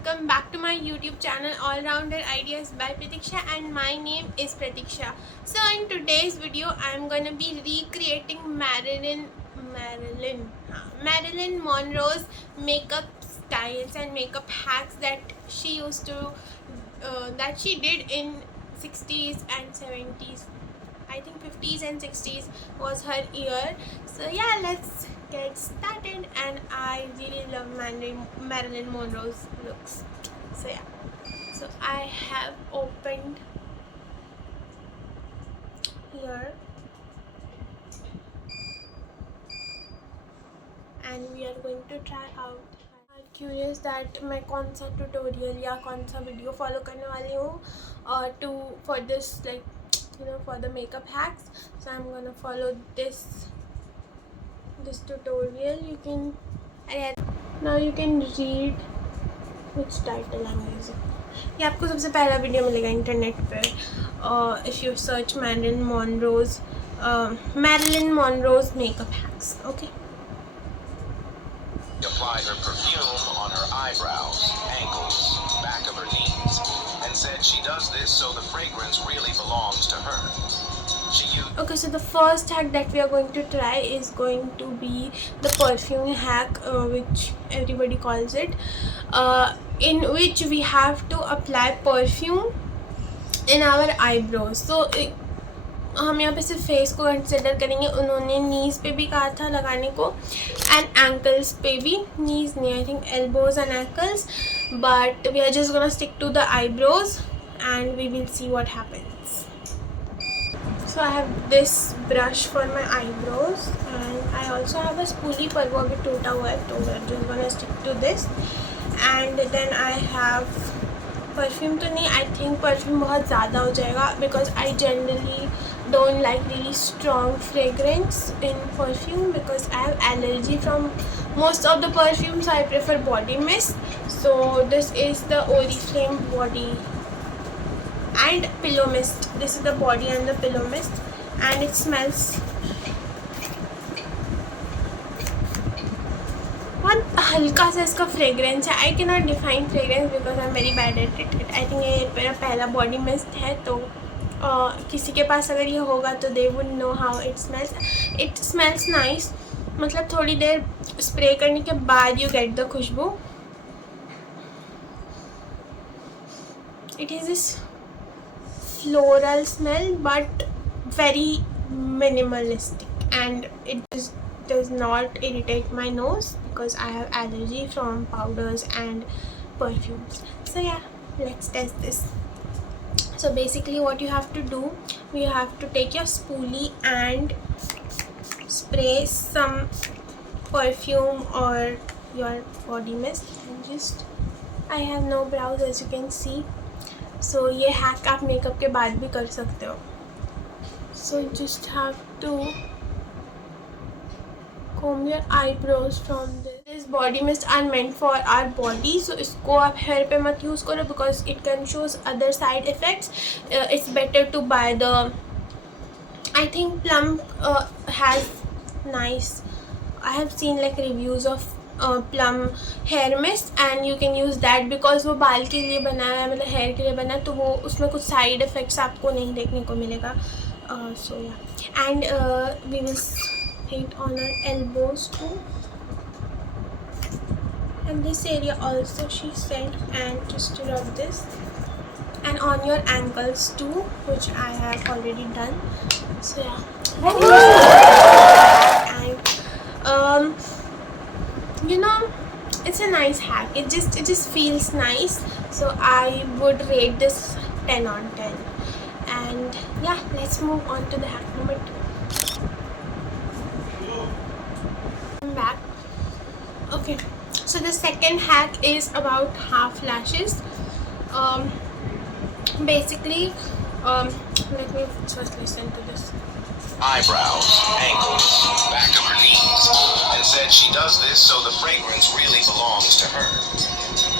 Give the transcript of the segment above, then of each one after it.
welcome back to my YouTube channel All Rounder Ideas by Pratiksha, and my name is Pratiksha. So in today's video I am gonna be recreating Marilyn Monroe's makeup styles and makeup hacks that she used to that she did in 60s and 70s. I think 50s and 60s was her year. So yeah, let's get started. And I really love Marilyn Monroe's looks. So yeah, so I have opened here and we are going to try out. I'm curious that मैं कौन सा tutorial या कौन सा video follow करने वाली हूँ to for this, like, for the makeup hacks. So I'm gonna follow this tutorial. You can now you can read which title I'm using. ये आपको सबसे पहला वीडियो मिलेगा इंटरनेट पे if you search Marilyn Monroe's makeup hacks. Okay. Applied her perfume on her eyebrows, ankles, back of her knees, and said she does this so the fragrance really belongs to her. Okay, so the first hack that we are going to try is going to be the perfume hack, which everybody calls it, in which we have to apply perfume in our eyebrows. So हम यहाँ पे सिर्फ face को consider करेंगे. उन्होंने knees पे भी कहा था लगाने को एंड एंकल्स पे भी. नीज़ नहीं, I think elbows and ankles, but we are just gonna stick to the eyebrows and we will see what happens. So I have this brush for my eyebrows and I also have a spoolie, पर वो अभी टूटा हुआ है, तो we're just gonna stick to this. And then I have perfume. तो नहीं, I think perfume बहुत ज़्यादा हो जाएगा because I generally don't like really strong fragrance in perfume because I have allergy from most of the perfumes. So I prefer body mist. So this is the Oriflame body and pillow mist. This is the body and the pillow mist, and it smells बहुत हल्का सा इसका fragrance है. I can not define fragrance because I am very bad at it. I think ये मेरा पहला body mist है, तो किसी के पास अगर ये होगा तो they would know how it smells. It smells nice, मतलब थोड़ी देर स्प्रे करने के बाद यू गेट द खुशबू. It is this floral smell but very minimalistic, and it just does not irritate my nose because I have allergy from powders and perfumes. So yeah, let's test this. So basically what you have to do, you have to take your spoolie and spray some perfume or your body mist, and just, I have no brows as you can see. So ये hack आप makeup के बाद भी कर सकते हो. So you just have to comb your eyebrows from this. This body mist are meant for our body, so इसको आप हेयर पे मत यूज़ करो because it can show other side effects. It's better to buy the, I think Plum has nice, I have seen like reviews of Plum hair mist and you can use that because वो बाल के लिए बनाया है, मतलब hair के लिए बना है, तो वो उसमें कुछ साइड इफ़ेक्ट्स आपको नहीं देखने को मिलेगा. So yeah, and we will hit on our elbows too, and this area also she said, and just to rub this, and on your ankles too, which I have already done. So yeah, and it's a nice hack. It just feels nice. So I would rate this 10 on 10. And yeah, let's move on to the hack number 2. I'm back. Okay, so the second hack is about half lashes. Basically, let me first listen to this. Eyebrows, ankles, back of her knees, and said she does this so the fragrance really belongs to her.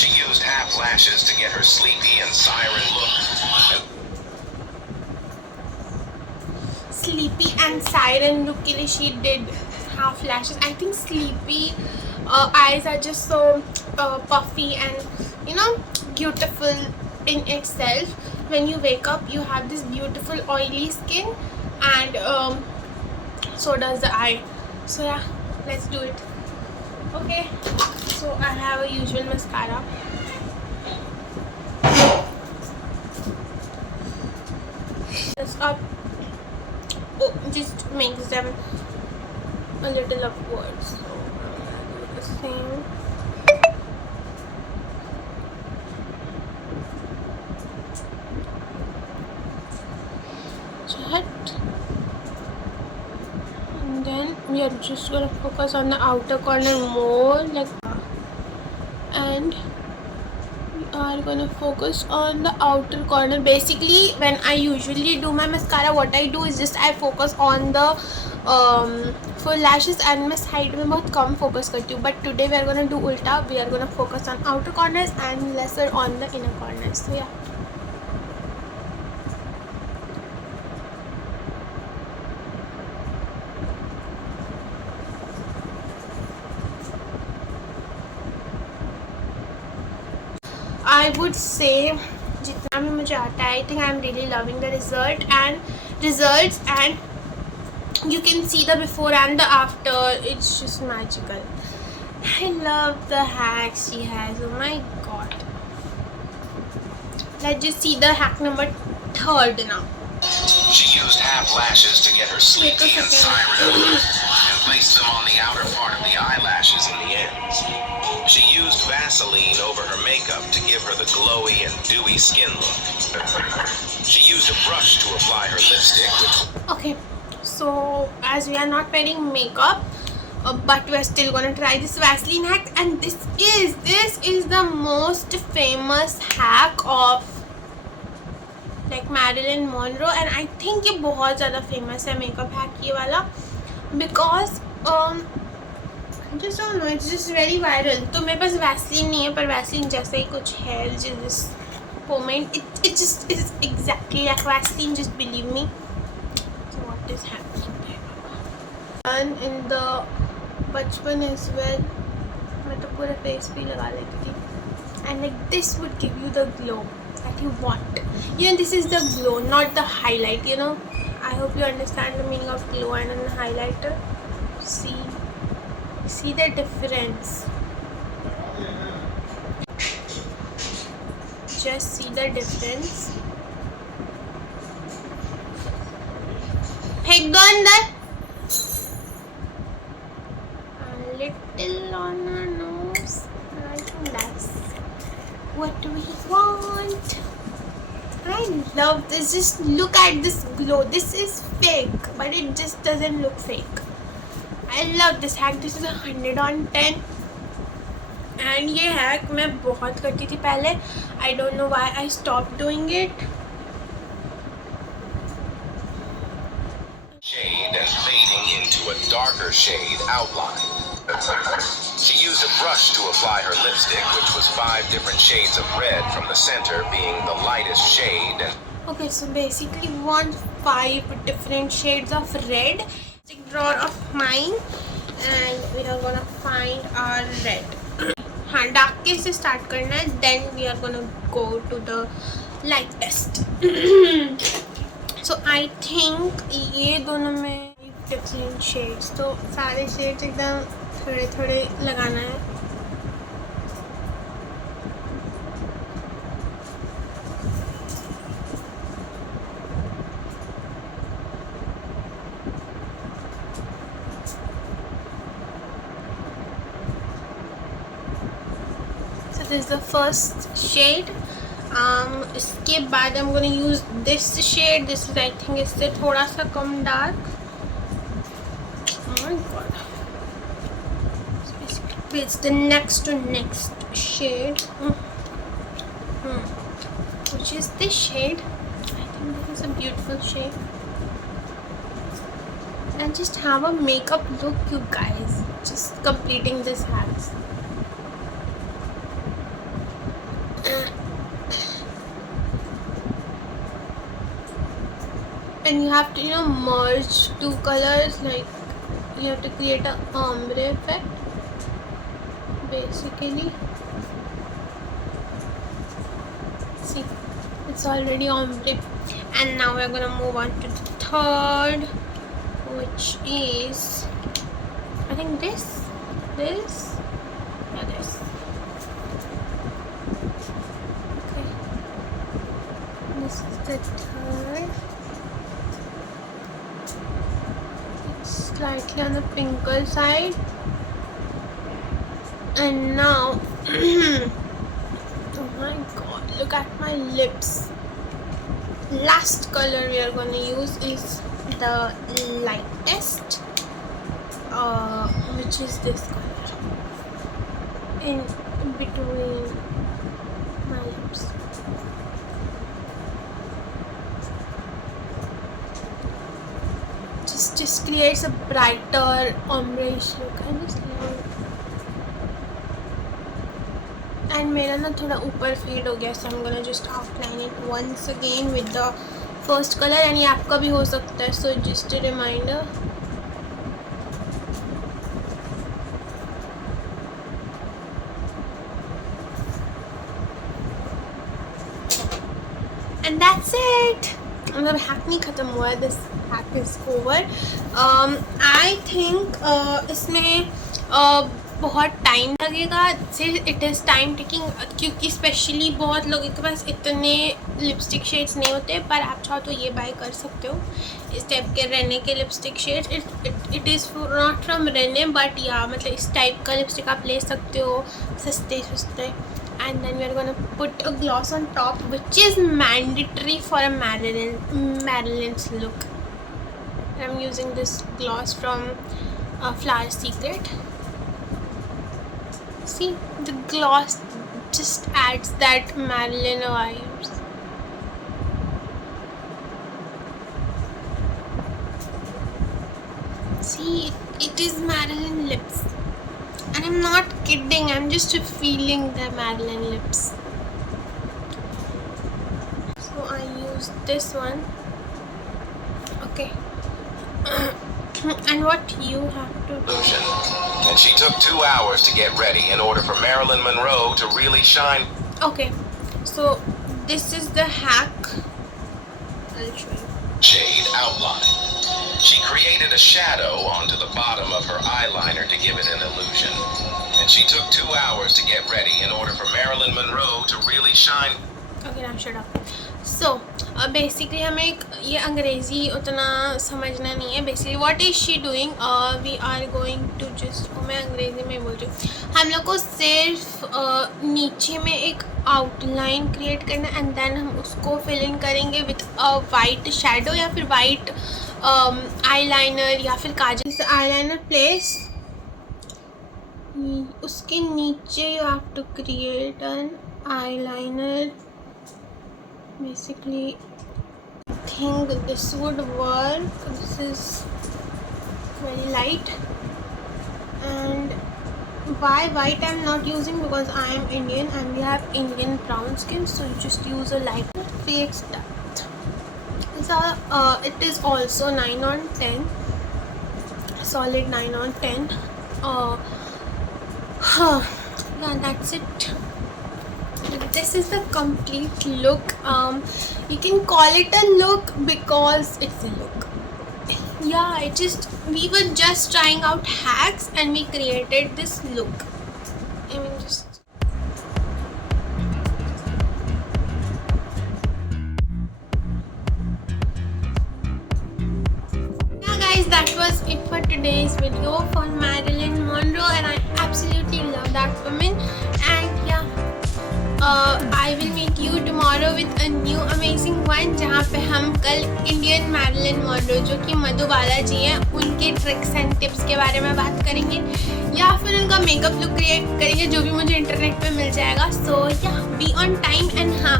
She used half lashes to get her sleepy and siren look. Sleepy and siren look के लिए she did half lashes. I think sleepy eyes are just so puffy and beautiful in itself. When you wake up, you have this beautiful oily skin, and so does the eye. So yeah, let's do it. Okay, so I have a usual mascara. This up, just makes them a little upwards. So I'm gonna do the same. That, and then we are just gonna focus on the outer corner more, like, and we are gonna focus on the outer corner. Basically, when I usually do my mascara, what I do is just I focus on the full lashes, and मैं side में बहुत कम focus करती हूँ. But today we are gonna do ulta. We are gonna focus on outer corners and lesser on the inner corners. So yeah. I would say जितना भी मुझे आता है, I think I'm really loving the results, and you can see the before and the after. It's just magical. I love the hacks she has. Oh my god. Let's just see the hack number 3 now. She used half lashes to get her sleepy and siren look and placed them on the outer part of the eyelashes in the ends. She used Vaseline over her makeup to give her the glowy and dewy skin look. She used a brush to apply her lipstick, which... Okay, so as we are not wearing makeup, but we're still gonna try this Vaseline hack, and this is the most famous hack of like Marilyn Monroe, and I think ये बहुत ज़्यादा famous है makeup hack ये वाला, because I just don't know, it's just very viral. तो मेरे पास Vaseline नहीं है, पर Vaseline जैसा ही कुछ है, just pomade. It just is exactly like Vaseline, just believe me. So what is happening there? And in the बचपन as well, मैं तो पूरा face पे लगा लेती थी, and like this would give you the glow that you want. This is the glow, not the highlight. I hope you understand the meaning of glow and a highlighter. See the difference. Just see the difference. Hey, go on there. A little on our nose. I think that's what we want. I love this. Just look at this glow. This is fake, but it just doesn't look fake. I love this hack. This is 100 on 10. And ये hack मैं बहुत करती थी पहले. I don't know why I stopped doing it. Shade and fading into a darker shade outline. She used a brush to apply her lipstick, which was 5 different shades of red, from the center being the lightest shade. And okay, so basically we want 5 different shades of red. Lipstick drawer of mine, and we are gonna find our red. हाँ, darkest से start करना है, then we are gonna go to the lightest. So I think ये दोनों में different shades, तो सारे shades एकदम थोड़े थोड़े लगाना है. So this is the first shade. इसके बाद I'm gonna use this shade. This is, I think, इससे थोड़ा सा कम dark. Oh my god. It's the next shade, which is this shade. I think this is a beautiful shade. And just have a makeup look, you guys. Just completing this hacks. And you have to merge 2 colors, like you have to create a ombre effect. basically. See, it's already ombre. And now we're gonna move on to the third, which is, I think this, yeah, this. Okay, this is the third. It's slightly on the pinker side. And now, oh my god, look at my lips. Last color we are gonna use is the lightest, which is this color in between my lips. Just creates a brighter ombre-ish look. And मेरा ना थोड़ा ऊपर fade हो गया, so I'm gonna just outline it once again with the first color. and ये आपका भी हो सकता है, so just a reminder. And that's it. मतलब हैक नहीं ख़त्म हुआ है, this hack is over. I think इसमें बहुत टाइम लगेगा. सिर्फ इट इज़ टाइम टेकिंग, क्योंकि स्पेशली बहुत लोगों के पास इतने लिपस्टिक शेड्स नहीं होते. पर आप चाहो तो ये बाय कर सकते हो, इस टाइप के रेने के lipstick shades. It is not from Renee, but yeah मतलब इस टाइप का लिपस्टिक आप ले सकते हो सस्ते. And then we are gonna put a gloss on top, which is mandatory for a Marilyn's look. I'm using this gloss from Flower Secret. See, the gloss just adds that Marilyn vibes. See, it is Marilyn lips. And I'm not kidding, I'm just feeling the Marilyn lips. So I used this one. Okay. And what you have to do. And she took 2 hours to get ready in order for Marilyn Monroe to really shine. Okay, so this is the hack. I'll show you. Shade outline. She created a shadow onto the bottom of her eyeliner to give it an illusion. And she took 2 hours to get ready in order for Marilyn Monroe to really shine. Okay, now shut up. So, basically हमें ये अंग्रेज़ी उतना समझना नहीं है. Basically, what is she doing? We are going to just, मैं अंग्रेज़ी में बोल रही हूँ. हम लोग को सिर्फ नीचे में एक आउटलाइन क्रिएट करना, एंड देन हम उसको फिल इन करेंगे विथ अ वाइट शेडो या फिर वाइट आईलाइनर या फिर काजल से आईलाइनर प्लेस. उसके नीचे you have to create an eyeliner. Basically I think this would work. This is very light. And why white I'm not using, because I am Indian and we have Indian brown skin, so you just use a lighter creates that. So it is also 9 on 10, solid 9 on 10. Yeah, that's it. This is the complete look. You can call it a look because it's a look. Yeah, we were just trying out hacks and we created this look. I mean, just yeah guys, that was it for today's video for Marilyn Monroe, and I absolutely love that woman. And yeah, I will meet you tomorrow with a new amazing one, जहाँ पे हम कल Indian Marilyn Monro जो कि मधुबाला जी हैं उनके tricks and tips के बारे में बात करेंगे, या फिर उनका मेकअप लुक क्रिएट करेंगे जो भी मुझे इंटरनेट पे मिल जाएगा. सो या बी ऑन टाइम. एंड हाँ,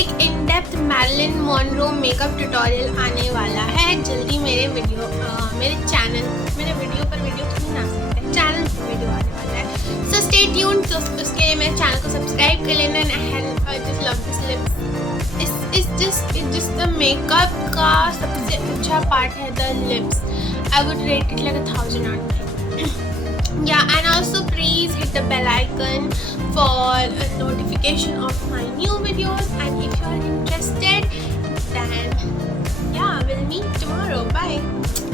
एक in depth Marilyn Monroe makeup tutorial आने वाला है जल्दी मेरे वीडियो पर वीडियो थोड़ी ना सकते हैं, चैनल पर वीडियो आने वाला है. So stay tuned. तो उसके लिए मेरे चैनल को सब्सक्राइब कर लेना. And I just love this lips. It's just the makeup का सबसे अच्छा पार्ट है the lips. I would rate it like 1000 out of 10. Yeah, and also please hit the bell icon icon for a notification of my new videos. And if you are interested, then yeah, we'll meet tomorrow. Bye.